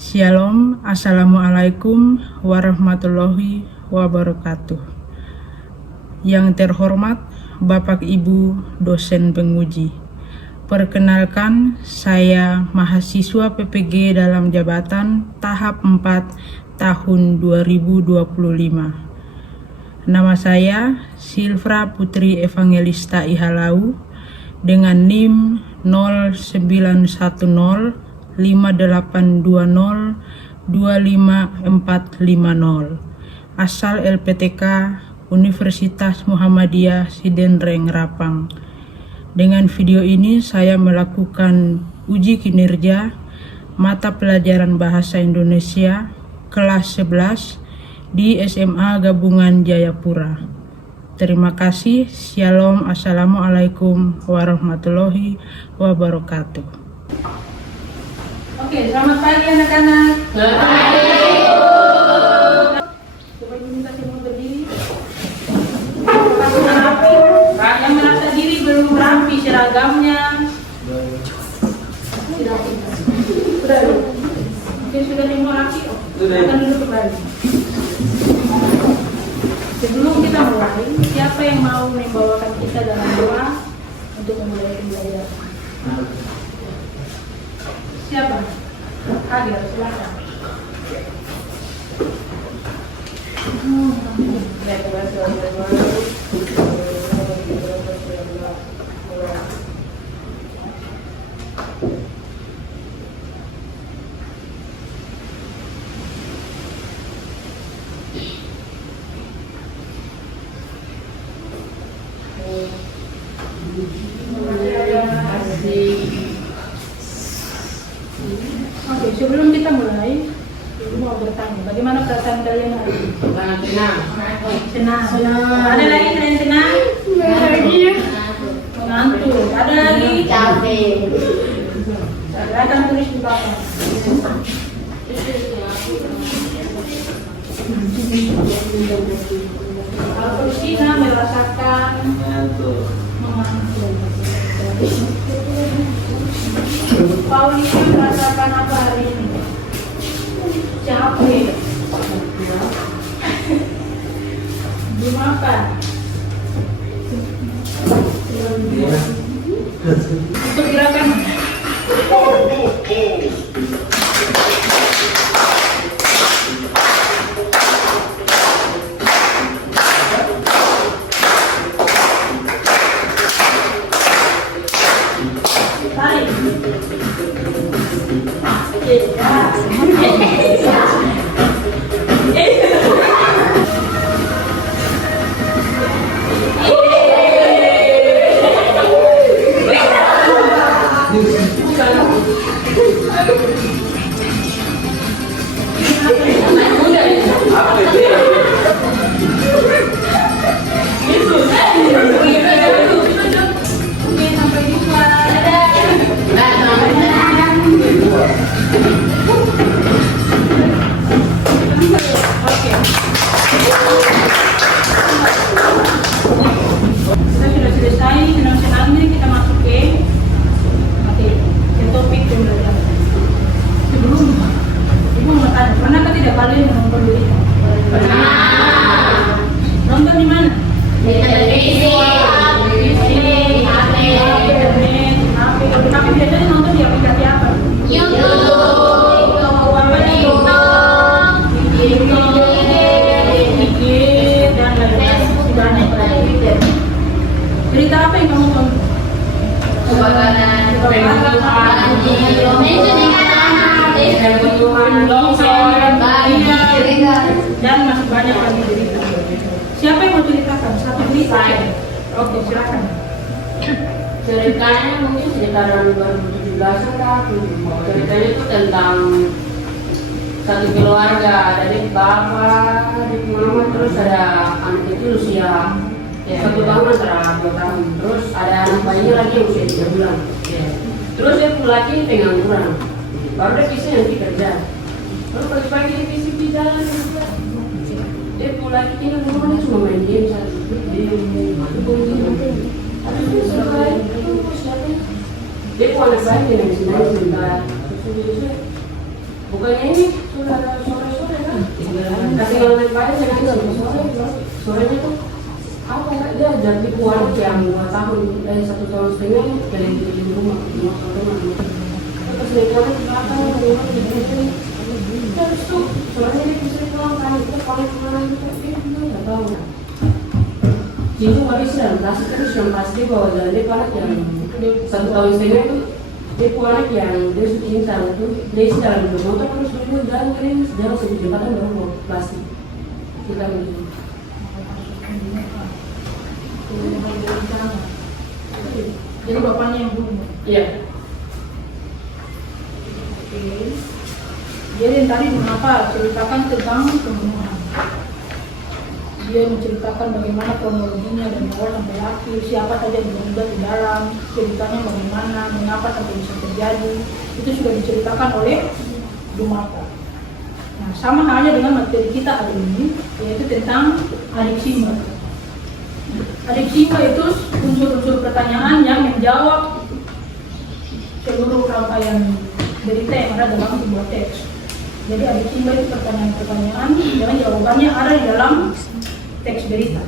Shalom, Assalamualaikum warahmatullahi wabarakatuh. Yang terhormat Bapak Ibu dosen penguji. Perkenalkan, saya mahasiswa PPG dalam jabatan tahap 4 tahun 2025. Nama saya Silvra Putri Evangelista Ihalau dengan NIM 0910 5820 25450, asal LPTK Universitas Muhammadiyah Sidenreng Rapang. Dengan video ini saya melakukan uji kinerja mata pelajaran Bahasa Indonesia kelas 11 di SMA Gabungan Jayapura. Terima kasih. Shalom. Assalamualaikum warahmatullahi wabarakatuh. Oke, selamat pagi anak-anak. Selamat pagi. Coba minta semua berdiri. Pasang rapi. Yang merasa diri belum rapi seragamnya. Sudah. Oke, sudah semua rapi. Akan duduk kembali. Sebelum kita mulai, siapa yang mau membawakan kita dalam doa untuk memulai pembelajaran? Siapa? Hadir, silakan. Oke, sebelum kita mulai, ibu mau bertanya, bagaimana perasaan kalian hari ini? Senang. Ada lagi kalian senang? Ngantuk. Ada lagi? Capek. Silakan tulis di belakang. Kalau Kristina merasakan mengantuk. Paulina merasakan apa hari ini? Capek. Belum makan. Untuk gerakan tarik. berita apa yang kamu tonton? Dan masih banyak lagi berita. Siapa yang mau ceritakan? Satu berita. Oke, silakan. Ceritanya mungkin sekitaran 2017 kan. Ceritanya itu tentang satu keluarga, dari bapak, adik mama, terus ada anak itu usia 1 tahun antara 2 tahun, terus ada anak bayinya lagi yang usia 3 bulan. Terus dia laki pengangguran, baru dia bisa nanti kerja. Lalu pagi-pagi dia bisa di jalan juga. Dia laki ini rumahnya cuma main game satu. Aduh, selesai. Dia mau anak bayi yang nangis sebentar. Bukannya ini sudah sore-sore kan? Kasih nonton pada saya nanti sore-sorenya tuh apa ya? Dia jadi keluarga yang 2 tahun, dari 1 tahun setengah dari di rumah. Terus dia keluar ke belakang, terus tuh sorenya dia bisa pulang kan? Kita paling kemana gitu? Nggak tahu. Jadi itu habis dalam plastik terus yang pasti bahwa jalan dia paling yang 1 tahun setengah itu dia keluar yang dia syuting sana itu dia isi dalam motor terus dulu jalan kering jalan sebut jembatan baru bawa plastik kita begitu. Jadi bapaknya yang bunuh. Iya. Oke. Jadi yang tadi mengapa ceritakan tentang pembunuhan. Dia menceritakan bagaimana kronologinya dan awal sampai akhir, siapa saja yang terlibat di dalam, ceritanya bagaimana, mengapa sampai bisa terjadi, itu sudah diceritakan oleh Dumata. Nah, sama halnya dengan materi kita hari ini, yaitu tentang adik Simba. Adik Simba itu unsur-unsur pertanyaan yang menjawab seluruh rangkaian berita yang ada dalam sebuah teks. Jadi adik Simba itu pertanyaan-pertanyaan yang jawabannya ada di dalam teks berita.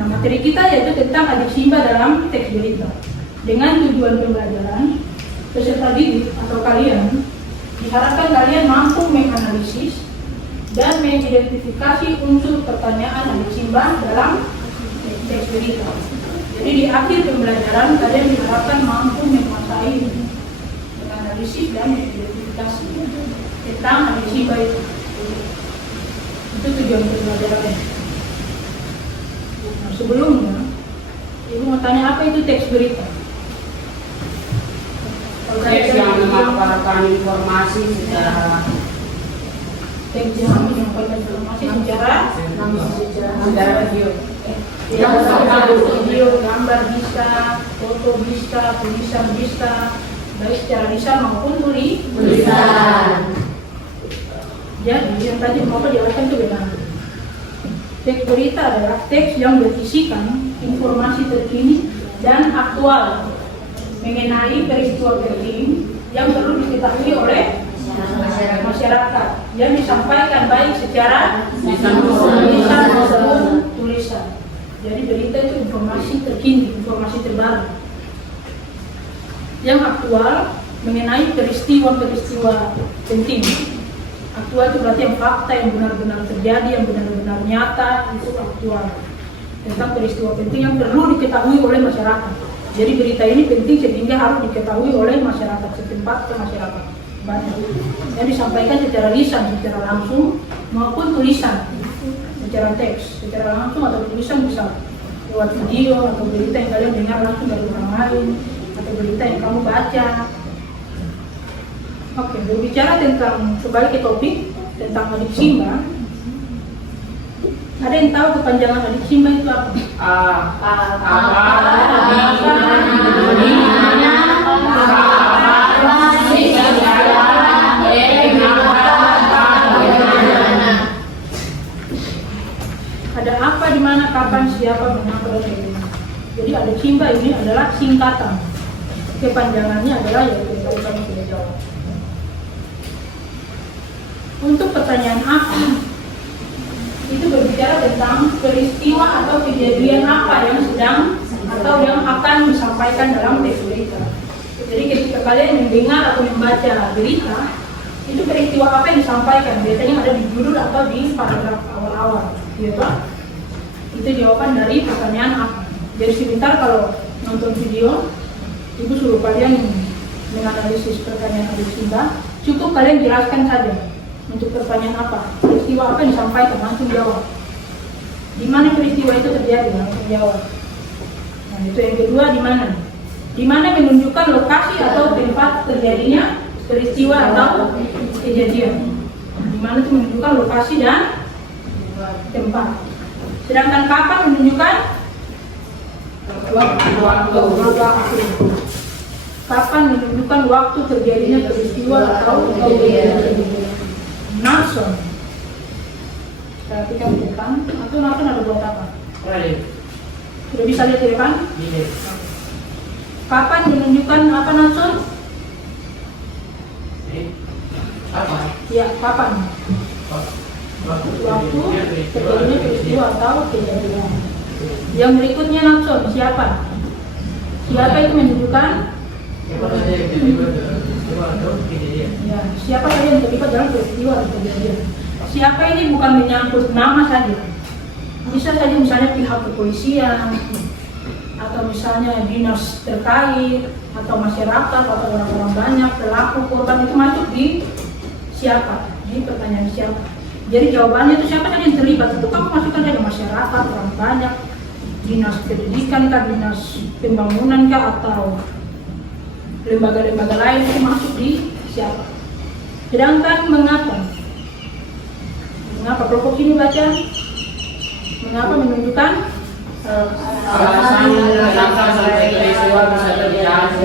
Nah, materi kita yaitu tentang adik Simba dalam teks berita. Dengan tujuan pembelajaran, peserta didik atau kalian diharapkan kalian mampu menganalisis dan mengidentifikasi unsur pertanyaan adik Simba dalam teks berita. Jadi di akhir pembelajaran kalian diharapkan mampu menguasai menganalisis dan mengidentifikasi tentang adik Simba itu. Itu tujuan pembelajarannya. Sebelumnya, Ibu mau tanya apa itu teks berita? Teks yang memaparkan informasi secara teks yang menyampaikan informasi secara video. Video, gambar bisa, foto bisa, tulisan bisa, baik secara lisan maupun tulisan. Jadi yang tadi Bapak jelaskan itu benar. Teks berita adalah teks yang berisikan informasi terkini dan aktual mengenai peristiwa penting yang perlu diketahui oleh masyarakat yang disampaikan baik secara lisan maupun tulisan. Jadi berita itu informasi terkini, informasi terbaru yang aktual mengenai peristiwa-peristiwa penting. Aktual itu berarti yang fakta yang benar-benar terjadi, yang benar-benar nyata, itu aktual. Tentang peristiwa penting yang perlu diketahui oleh masyarakat. Jadi berita ini penting sehingga harus diketahui oleh masyarakat setempat ke masyarakat banyak. Yang disampaikan secara lisan, secara langsung maupun tulisan, secara teks, secara langsung atau tulisan bisa lewat video atau berita yang kalian dengar langsung dari orang lain atau berita yang kamu baca. Oke, berbicara tentang kembali ke topik tentang adik Simba. Ada yang tahu kepanjangan adik Simba itu apa? Ada apa, di mana, kapan, siapa, mengapa, dan bagaimana. Jadi adik Simba ini adalah singkatan. Kepanjangannya adalah yaitu tadi kami sudah jawab. Untuk pertanyaan apa, itu berbicara tentang peristiwa atau kejadian apa yang sedang atau yang akan disampaikan dalam teks berita. Jadi ketika kalian mendengar atau membaca berita, itu peristiwa apa yang disampaikan, biasanya ada di judul atau di paragraf awal-awal, gitu. Itu jawaban dari pertanyaan apa. Jadi sebentar kalau nonton video, Ibu suruh kalian menganalisis pertanyaan adik Simba, cukup kalian jelaskan saja. Untuk pertanyaan apa, peristiwa apa yang disampaikan, langsung jawab. Di mana peristiwa itu terjadi, langsung jawab. Nah, itu yang kedua, di mana? Di mana menunjukkan lokasi atau tempat terjadinya peristiwa atau kejadian. Di mana itu menunjukkan lokasi dan tempat. Sedangkan kapan menunjukkan waktu. Kapan menunjukkan waktu terjadinya peristiwa atau kejadian. Narson, perhatikan di depan. Atau Narson ada buat apa? Sudah bisa lihat di depan? Kapan menunjukkan apa, Narson? Ya, kapan? Waktu terjadinya peristiwa atau kejadian. Yang berikutnya nafsun, siapa? Siapa itu menunjukkan? Ya, siapa saja yang terlibat dalam peristiwa atau kejadian. Siapa ini bukan menyangkut nama saja. Bisa saja misalnya pihak kepolisian, atau misalnya dinas terkait, atau masyarakat, atau orang-orang banyak, pelaku, korban itu masuk di siapa? Di pertanyaan siapa? Jadi jawabannya itu siapa saja yang terlibat, itu kamu masukkan saja masyarakat, orang banyak, dinas pendidikan kah, dinas pembangunan kah, atau lembaga-lembaga lain itu masuk di siapa. Sedangkan mengapa? Mengapa kelompok ini baca? Mengapa menunjukkan? Alasan kenapa sampai peristiwa bisa terjadi.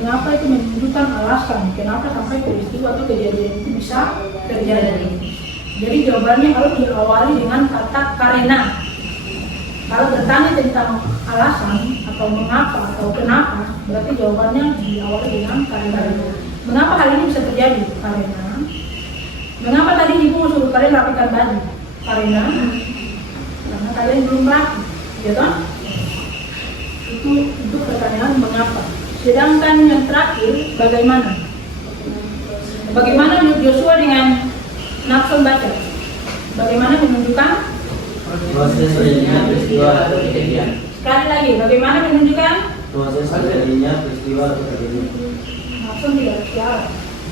Mengapa itu menunjukkan alasan kenapa sampai peristiwa atau kejadian itu bisa terjadi. Jadi jawabannya harus diawali dengan kata karena. Kalau bertanya tentang alasan atau mengapa atau kenapa, berarti jawabannya diawali dengan karena. Mengapa hal ini bisa terjadi? Karena. Mengapa tadi ibu suruh kalian rapikan baju? Karena kalian belum rapi, ya kan? Itu pertanyaan mengapa. Sedangkan yang terakhir, bagaimana? Bagaimana Joshua dengan nafsun baca? Bagaimana menunjukkan? Proses terjadinya peristiwa atau kejadian. Sekali lagi, bagaimana menunjukkan? Proses terjadinya peristiwa atau kejadian. Nafsun tidak siapa.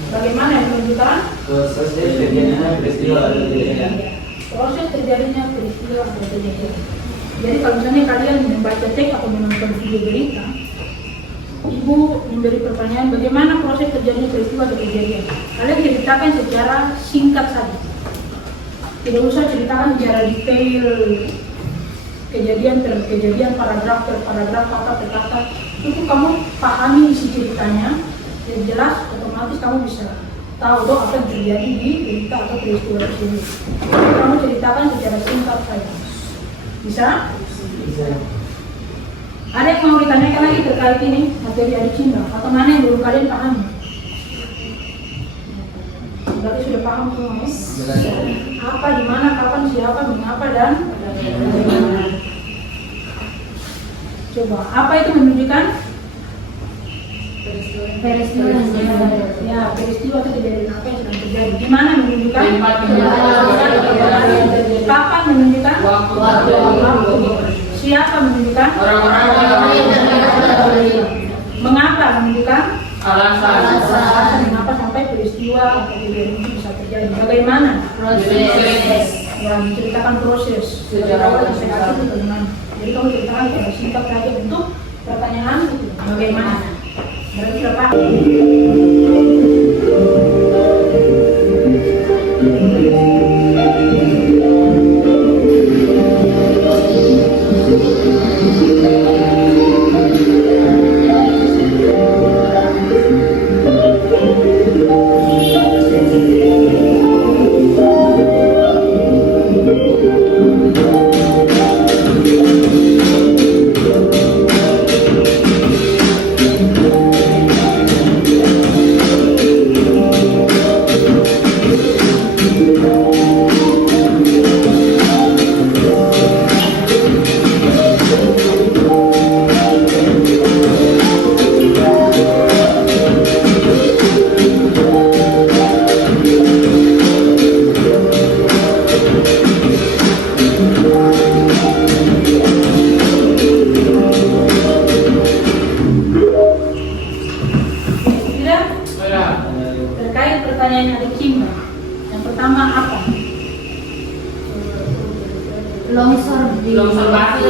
Bagaimana yang menunjukkan? Proses terjadinya peristiwa atau kejadian. Proses terjadinya peristiwa atau kejadian. Jadi kalau misalnya kalian membaca teks atau menonton video berita, ibu memberi pertanyaan bagaimana proses terjadinya peristiwa atau kejadian. Kalian ceritakan secara singkat saja. Tidak usah ceritakan secara detail kejadian paragraf per paragraf, kata per kata. Itu kamu pahami isi ceritanya, yang jelas otomatis kamu bisa tahu apa yang terjadi di berita atau peristiwa tersebut. Jadi kamu ceritakan secara singkat saja. Bisa? Bisa. Ada yang mau ditanyakan lagi terkait ini materi adik cinta atau mana yang belum kalian pahami? Berarti sudah paham semua ya? Apa, di mana, kapan, siapa, mengapa, dan bagaimana. Coba, apa itu menunjukkan? Peristiwa yang terjadi. Ya, peristiwa itu kejadian apa yang sedang terjadi. Di mana menunjukkan? Kapan menunjukkan? Waktu. Siapa menunjukkan? Orang-orang yang Mengapa menunjukkan? alasan Mengapa sampai peristiwa atau kejadian itu bisa terjadi? Bagaimana? proses Ya, menceritakan proses. Dari awal sampai akhir itu bagaimana? Jadi kamu ceritakan secara singkat saja untuk pertanyaan itu. Bagaimana? Berarti sudah paham. Terkait pertanyaan adik Cimba, yang pertama apa? Longsor batu.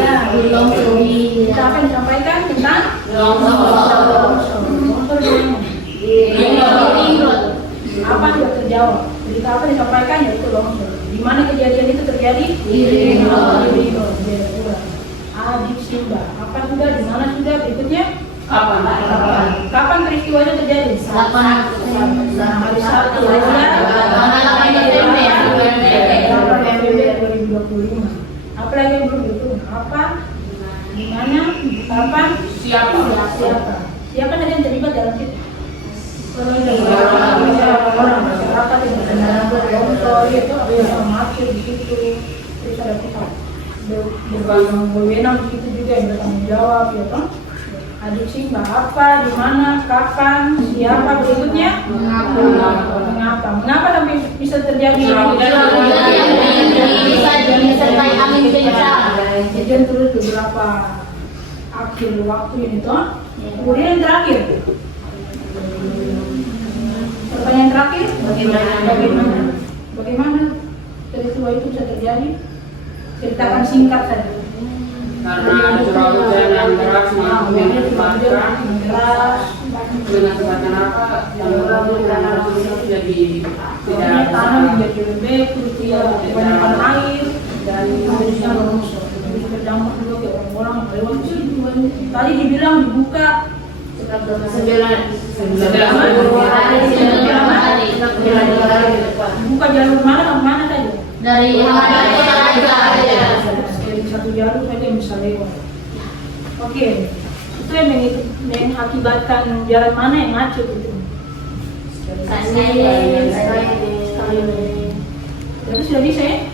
Kita akan disampaikan tentang longsor longsor di mana? Apa tidak terjawab? Berita apa disampaikan yaitu longsor. Di mana kejadian itu terjadi? Di Rimau. Adik Cimba, apa sudah? Di mana sudah? Berikutnya? Kapan peristiwanya terjadi? Hari Sabtu. November 2025. Apa lagi yang belum itu? Apa? Di mana? Kapan? Siapa? Siapa saja yang terlibat dalam situ? Orang masyarakat Australia itu ada yang mati di situ, terus ada pihak berwenang di situ juga yang bertanggung jawab, ya toh. Adiksi apa, di mana, kapan, siapa, berikutnya mengapa sampai bisa terjadi disertai angin kencang. kejadian terus beberapa akhir waktu ini toh. Kemudian yang terakhir, pertanyaan terakhir, bagaimana peristiwa itu bisa terjadi? Ceritakan singkat saja. Karena curah hujan yang deras mengakibatkan dengan sebabnya apa yang tanah jadi Pokoknya tanah menjadi lembek, terus dia kebanyakan air dan harusnya longsor. Jadi berdampak juga ke orang-orang yang lewat situ. Tadi dibilang dibuka buka jalur mana ke mana saja. Dari Dari satu jalur saja yang bisa lewat. Oke, itu yang mengakibatkan jalan mana yang macet itu. Jadi sudah bisa ya?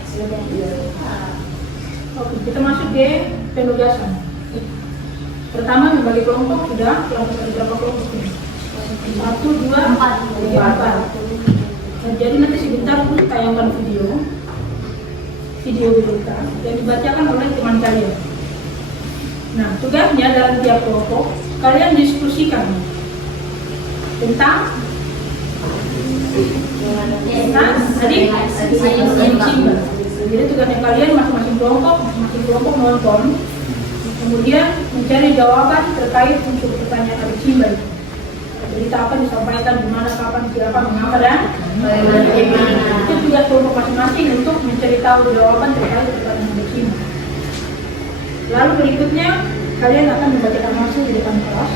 Oke, kita masuk ke penugasan. Pertama membagi kelompok sudah, kelompok ada berapa kelompok ini? 1, 2, 4. Jadi nanti sebentar aku tayangkan video berita yang dibacakan oleh teman kalian. Nah, tugasnya dalam tiap kelompok kalian diskusikan tentang tadi jadi tugasnya kalian masing-masing kelompok nonton, kemudian mencari jawaban terkait untuk pertanyaan Adik Simba. Berita apa disampaikan, di mana, kapan, siapa, mengapa, dan bagaimana. Itu tugas kelompok masing-masing untuk mencari tahu jawaban terkait pertanyaan Adik Simba. Lalu berikutnya kalian akan membacakan hasil di depan kelas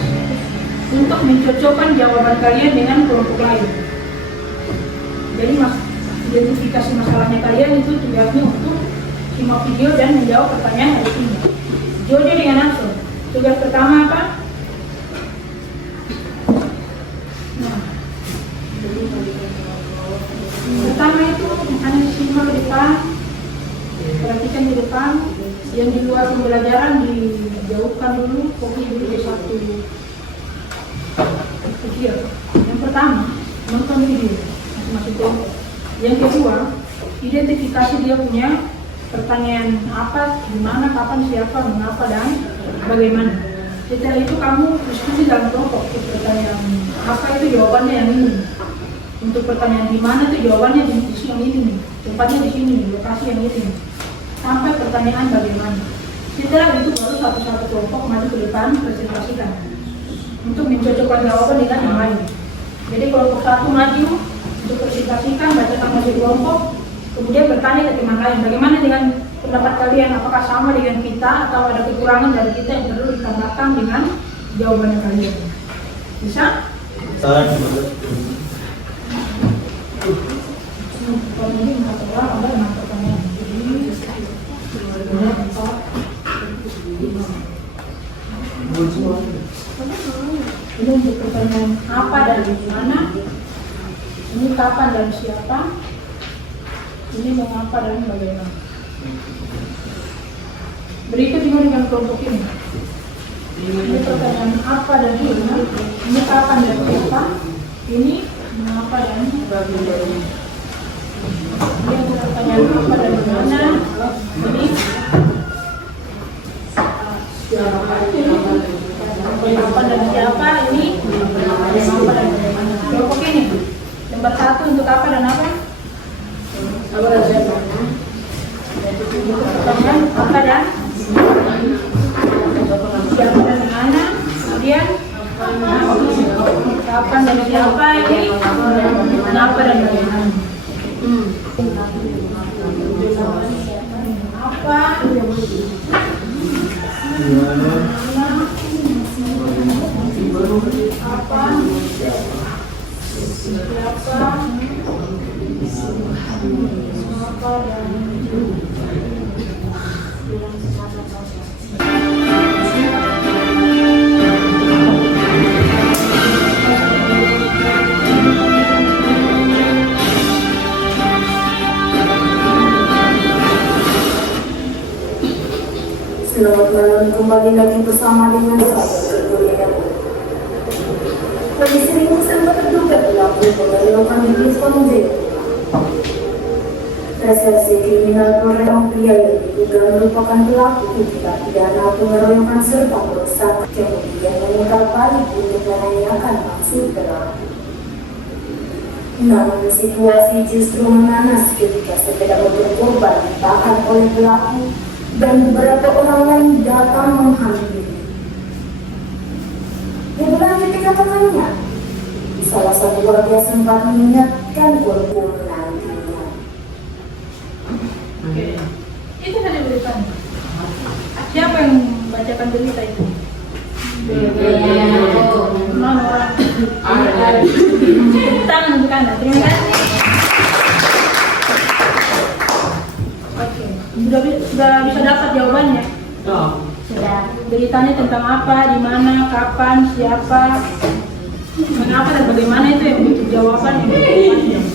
untuk mencocokkan jawaban kalian dengan kelompok lain. Jadi identifikasi masalahnya kalian itu tugasnya untuk simak video dan menjawab pertanyaan Adik Simba. Jodoh dengan langsung. Tugas pertama apa? Nah, pertama itu Adik Simba di depan, perhatikan di depan. Yang di luar pembelajaran dijauhkan dulu, fokus dulu di satu video. Yang pertama, nonton video masing-masing kelompok. Yang kedua, identifikasi dia punya pertanyaan apa, di mana, kapan, siapa, mengapa, dan bagaimana. Setelah itu kamu diskusi dalam kelompok. Pertanyaan apa itu jawabannya yang ini. Untuk pertanyaan di mana itu jawabannya di sini yang ini. Tempatnya di sini, lokasi yang ini. Sampai pertanyaan bagaimana. Setelah itu baru satu-satu kelompok maju ke depan presentasikan untuk mencocokkan jawaban dengan yang lain. Jadi kelompok satu maju untuk presentasikan, bacakan hasil kelompok, kemudian bertanya ke teman lain, bagaimana dengan pendapat kalian, apakah sama dengan kita atau ada kekurangan dari kita yang perlu ditambahkan dengan jawaban kalian. Bisa? Salah. Kalau ini nggak terlalu ada dengan pertanyaan. Ini untuk pertanyaan apa dan di mana, ini kapan dan siapa, ini mengapa dan bagaimana. Berikut juga dengan kelompok ini. Ini pertanyaan apa dan di mana, ini kapan dan siapa, ini mengapa dan bagaimana. Ini untuk pertanyaan apa dan di mana, ini apa dan siapa, ini apa dan bagaimana. Kelompok ini nomor 1 untuk apa dan apa? Apa dan siapa? Pertanyaan apa dan siapa dan mana, kemudian kapan dan siapa, ini kenapa dan bagaimana. Apa Selamat malam, kembali lagi bersama dengan saya, Ketulia. Polisi ini sempat terduga pelaku pengeroyokan di Wisconsin. Reserse kriminal Polres pria yang diduga merupakan pelaku tindak pidana pengeroyokan serta perusakan kemudian memutar balik untuk menanyakan maksud pelaku. Namun situasi justru memanas ketika sepeda motor korban ditahan oleh pelaku dan beberapa orang lain datang menghampiri. Yang berlanjut dikatakannya, salah satu warga sempat mengingatkan korban nantinya. Itu tadi beritanya. Siapa yang bacakan berita itu? Mana orang? Tepuk tangan untuk Anda. Terima kasih. Oke, sudah bisa dapat jawabannya. Sudah. Beritanya tentang apa, di mana, kapan, siapa, mengapa dan bagaimana itu yang butuh jawaban yang panjang.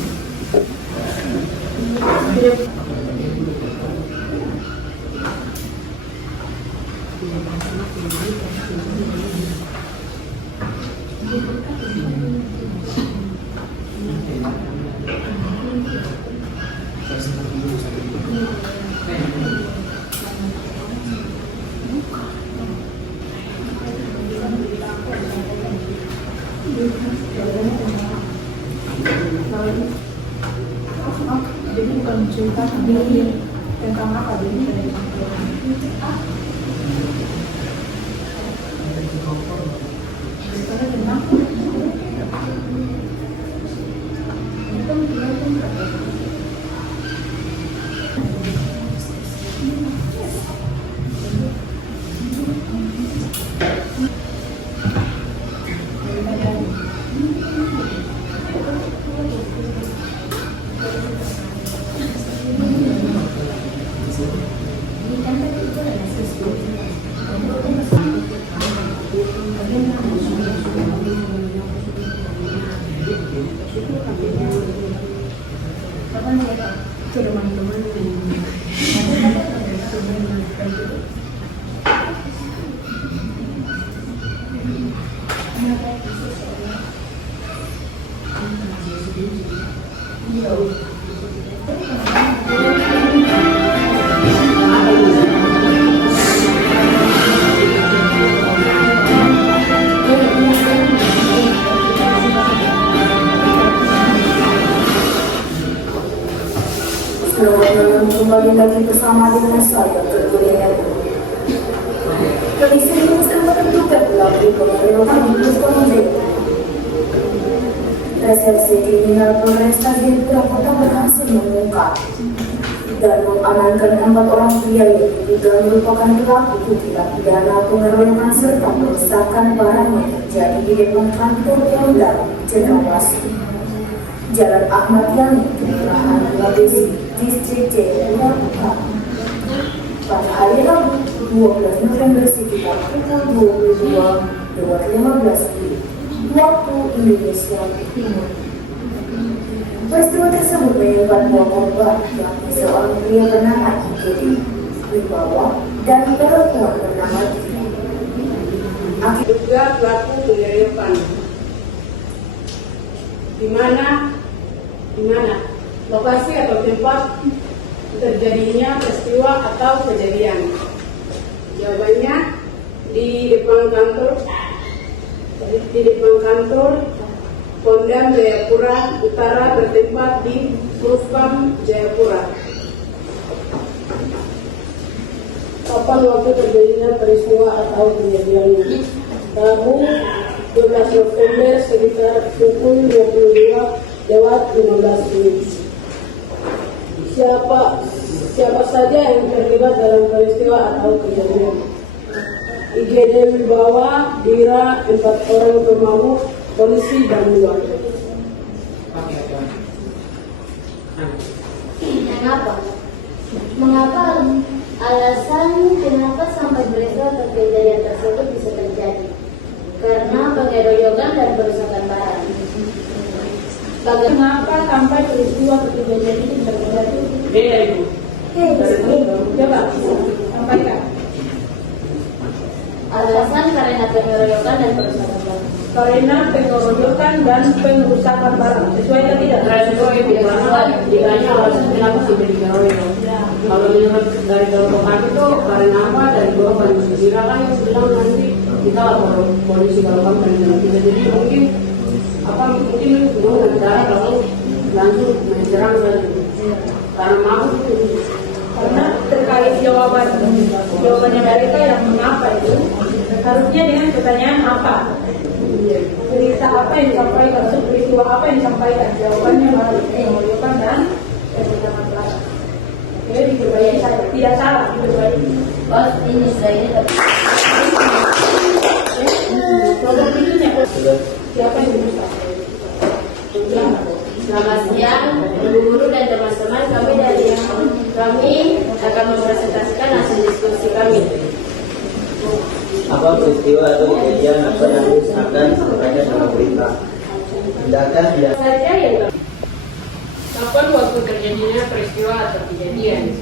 Jadi bukan cerita tentang apa jadi Selamat malam, kembali lagi bersama dengan saya, Ketulia. Polisi ini sempat terduga pelaku pengeroyokan di Wisconsin. Reserse kriminal Polres Jayapura Kota berhasil mengungkap dan mengamankan 4 orang pria yang diduga merupakan pelaku tindak pidana pengeroyokan serta perusakan barang yang terjadi di depan kantor Polda Cendrawasih, Jalan Ahmad Yani, Kelurahan Labesi, Distrik Jayapura Kota. Pada hari Rabu 12 November sekitar pukul 22.15 waktu Indonesia Timur. Peristiwa tersebut menyebabkan dua korban, yakni seorang pria bernama IGD, Wibawa, dan perempuan bernama Dini. Juga pelaku pengeroyokan. Di mana lokasi atau tempat terjadinya peristiwa atau kejadian? Jawabannya di depan kantor Pondam Jayapura Utara bertempat di Puspam Jayapura. Kapan waktu terjadinya peristiwa atau kejadiannya? Rabu 12 November sekitar pukul 22:15. Siapa saja yang terlibat dalam peristiwa atau kejadian? IGD Wibawa, Dira, 4 orang pemabuk, polisi dan luar. Mengapa alasan kenapa sampai peristiwa atau kejadian tersebut bisa terjadi? Karena pengeroyokan dan perusakan barang. Mengapa sampai peristiwa atau kejadian itu bisa terjadi? Beda itu. Coba sampaikan. Alasan karena pengeroyokan dan perusakan barang. Karena pengeroyokan dan pengerusakan barang. Sesuai atau tidak? Sesuai ditanya alasan kenapa sampai dikeroyok. Kalau menurut dari kelompok kami itu karena apa? Dari bawah banyak segera kan yang bilang nanti kita lapor polisi kalau kamu dari kita, jadi mungkin negara kalau langsung menyerang karena mau Karena terkait jawabannya mereka yang mengapa itu harusnya dengan pertanyaan apa, berita apa yang disampaikan, peristiwa apa yang disampaikan, jawabannya harus mengeroyokan dan pengerusakan barang. Jadi diperbaiki saja, tidak salah diperbaiki. Bos, ini saya Produk itu siapa yang dirusak? Selamat siang, guru dan teman-teman. Kami akan mempresentasikan hasil diskusi kami. Apa peristiwa atau kejadian apa yang diserahkan sebenarnya dalam berita? Tindakan tidak Saja yang kapan waktu terjadinya peristiwa atau kejadian?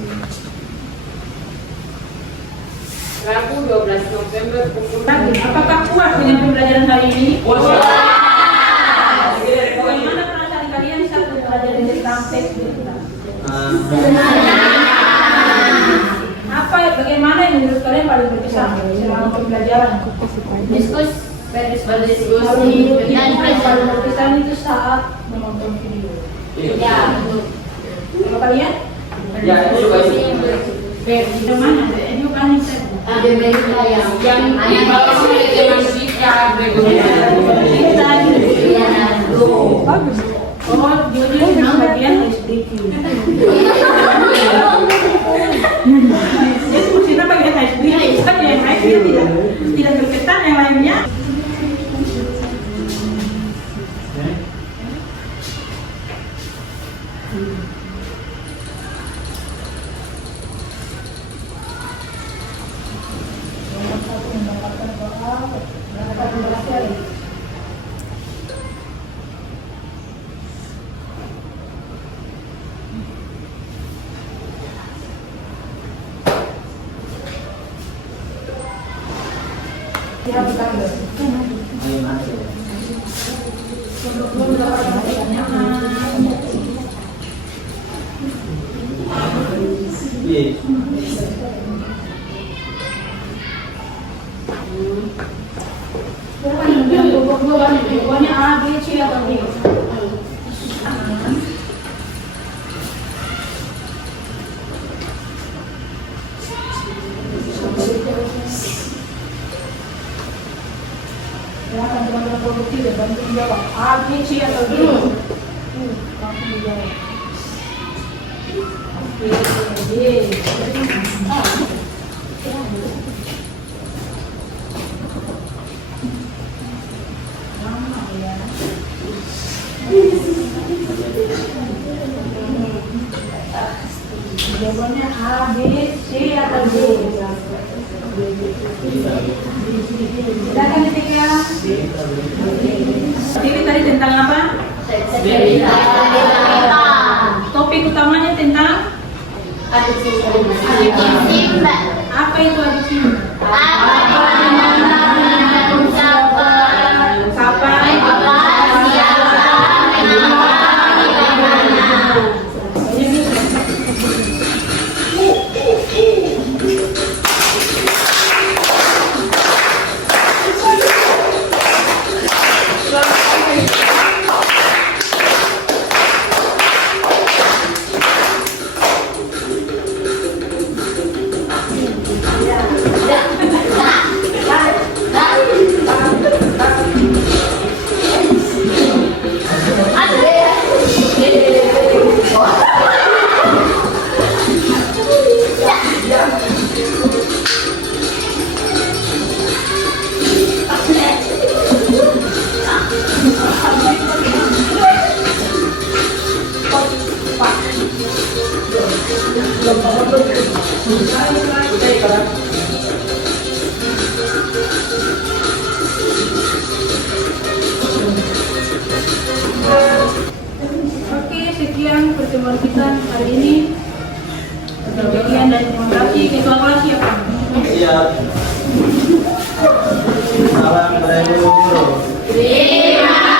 Rabu 12 November pukul Apakah puas dengan pembelajaran hari ini? Bagaimana perasaan kalian saat belajar tentang seks? Bagaimana yang menurut kalian paling berkesan selama pembelajaran? berdiskusi Yang paling berkesan itu saat menonton video. ya Kalau kalian? ya itu juga sih. Video mana? Video kan ada berita yang Kalau sudah dengan sikap bagus. Oh, dia memang bagian HDQ. Itu kita bagian HDQ. Saja yang lain tidak berkesan, yang lainnya. Pokoknya A, B, C atau D. Silakan teman-teman produktif dan bantu menjawab A, B, C atau D. Langsung dijawab. Oke, D. Jawabannya A, B, C atau D. Silakan ketika ini tadi tentang apa? Topik utamanya tentang apa itu adiksi? Kapan? Oke, sekian pertemuan kita hari ini. Sekian dan terima kasih. Ketua kelas siapa? Siap. Salam kepada Ibu Guru. Terima